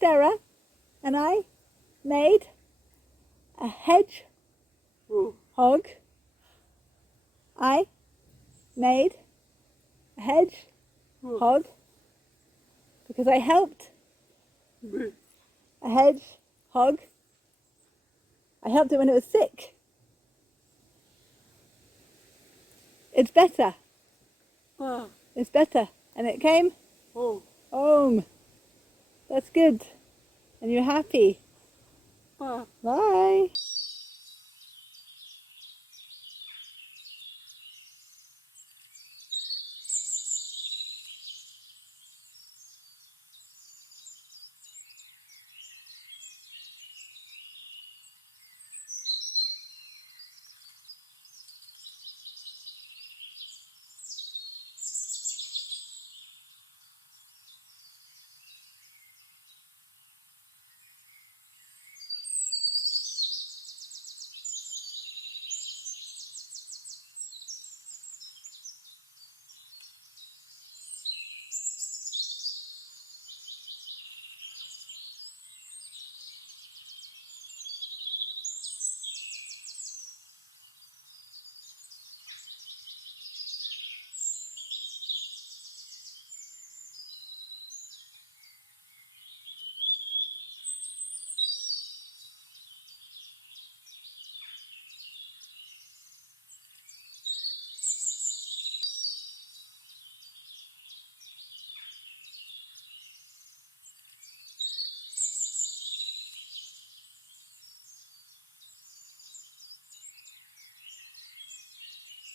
Stera and I made a hedgehog. I made a hedgehog because I helped a hedgehog. I helped it when it was sick. It's better. It's better. And it came home. That's good. And you're happy. Bye.